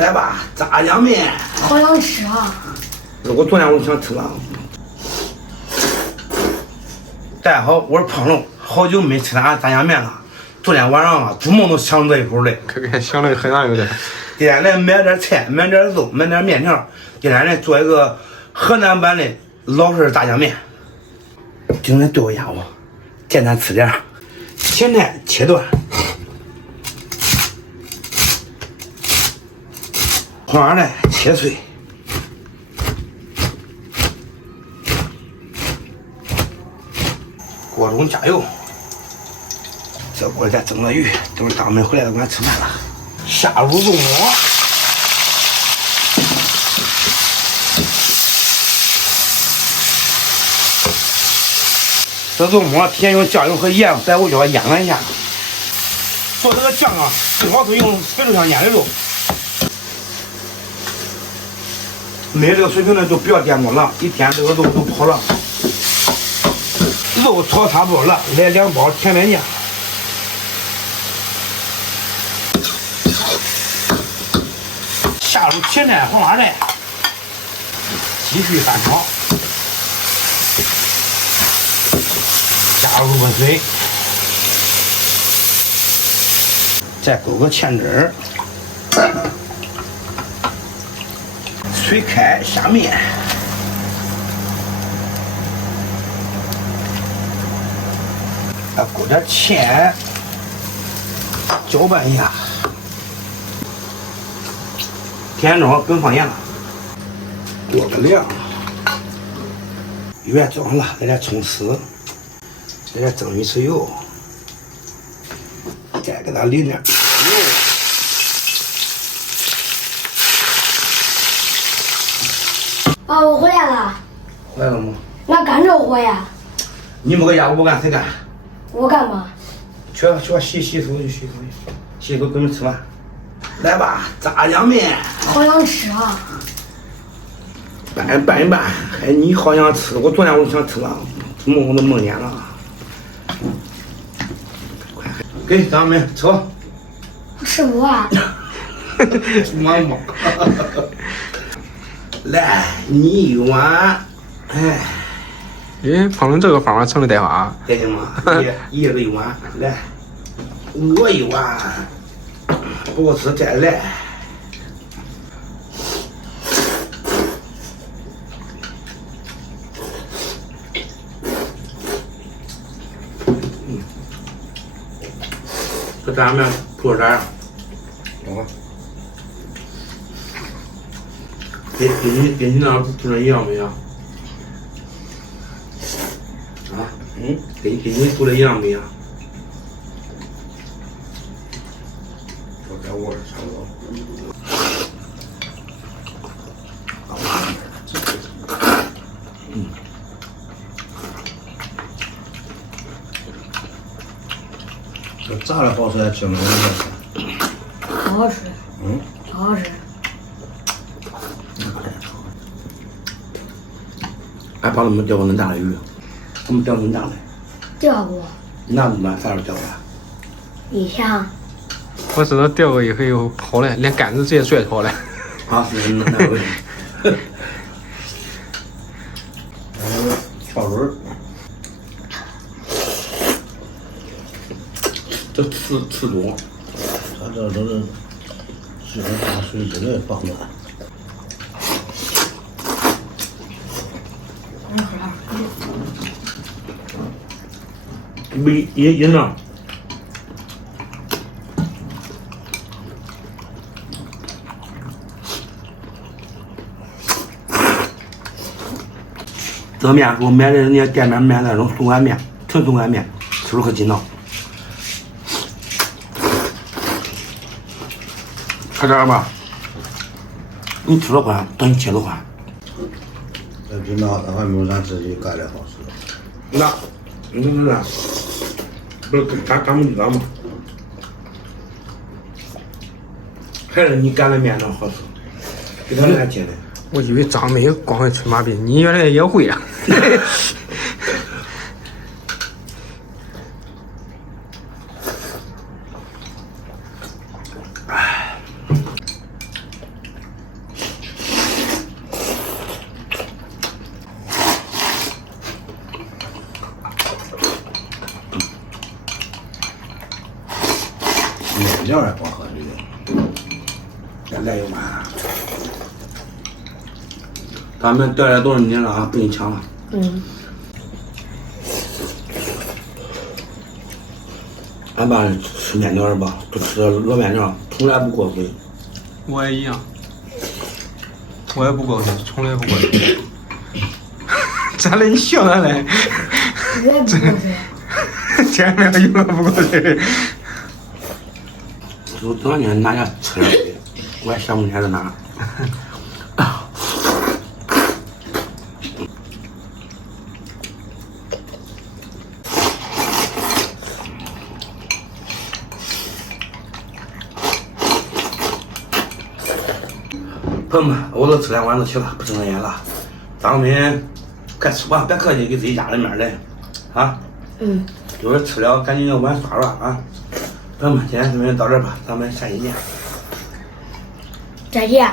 来吧，炸酱面。好想吃啊！我昨天我就想吃了。大家好，我是胖龙，好久没吃咱炸酱面了。昨天晚上啊，做梦都想这一口嘞。想的很有点。今天来买点菜，买点肉，买点面条。今天来做一个河南版的老式炸酱面。今天对我一下我，简单吃点。芹菜切断，黄芽菜切碎，锅中加油。这锅里再蒸个鱼，等会儿大妹回来了，我俺吃饭了。下入肉末，这肉末提前用酱油和盐、白胡椒腌了一下。做这个酱啊，最好是用水煮酱腌的肉。没这个水平的就不要颠锅了，一颠这个肉都跑了。肉炒差不多了，来2包甜面酱。下入芹菜、黄花菜，继续翻炒。加入温水，再勾个芡汁儿，水开下面，勾点芡，搅拌一下。甜中更放盐了，过个凉，鱼蒸好了，来点葱丝，来点蒸鱼豉油，再给它淋点油。啊，我回来了。回来了吗？那干着活呀？你没搁家，我不干谁干？我干嘛？去洗手去，洗手准备吃饭。来吧，炸酱面。好想吃啊！拌一拌，还你好想吃，我昨天我就想吃了，我都梦见了。快，给咱们吃吧。吃不完。妈妈，来你一碗，哎。胖龙这个方法成了带花。带劲吗？一人一碗，来，我一碗，不够吃再来。这炸酱面铺啥样？有。跟你那铺的一样不一样？啊？跟你铺的一样不一样？我在我这差不多。这炸的好吃还蒸的好好吃。好好吃。俺爸怎么钓过恁大的鱼？怎么钓恁大的？钓过。那怎么办？啥时候钓的？以前。我知道钓过一回又跑了，连杆子直接拽跑了。啊，是那回。跳水。这刺多。它这都是适合大水质的放的。没也呢。这面给我买的人家店面买那种松干面，纯松干面，吃着可劲道。吃点吧，你吃了欢，等你切了欢。这比那还没有咱自己干的好吃。那，你说啥？不是咱们知道吗？还是你擀的面能好吃，比他那煎的。我以为张梅光会吹马鞭，你原来也会啊。面也光喝这个。现在有嘛？咱们调研多少年了啊？不给你抢了。嗯，俺爸吃面条儿吧，就吃老面条儿，从来不过嘴。我也一样，我也不过嘴，从来不过嘴。咋了？你笑啥嘞？我也不过去。前面有个不过嘴。就当年哪家吃点嘴，我也想不起来在哪。朋友们，我都吃2碗都起了，不睁眼了。咱们快吃吧，别客气，给自己家里面来啊。嗯，一会儿吃了，赶紧要碗刷刷啊。朋友们，今天视频到这儿吧，咱们下期见。再见。